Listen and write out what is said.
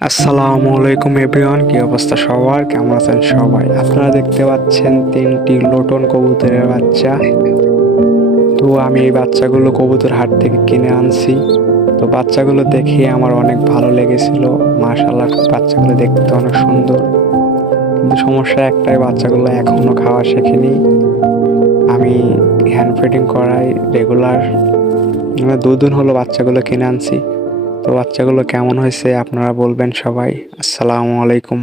আসসালামু আলাইকুম এভরিওয়ান, কি অবস্থা সবার? কেমন আছেন সবাই? আপনারা দেখতে পাচ্ছেন তিনটি লোটন কবুতরের বাচ্চা। তো আমি এই বাচ্চাগুলো কবুতর হাট থেকে কিনে আনছি। তো বাচ্চাগুলো দেখে আমার অনেক ভালো লেগেছিল। মাশাআল্লাহ, বাচ্চাগুলো দেখতে অনেক সুন্দর, কিন্তু সমস্যা একটাই, বাচ্চাগুলো এখনো খাওয়া শেখেনি। আমি হ্যান্ড ফিডিং করাই রেগুলার, 2 দিন হলো বাচ্চাগুলো কিনে আনছি। তো বাচ্চাগুলো কেমন হয়েছে আপনারা বলবেন সবাই। আসসালামু আলাইকুম।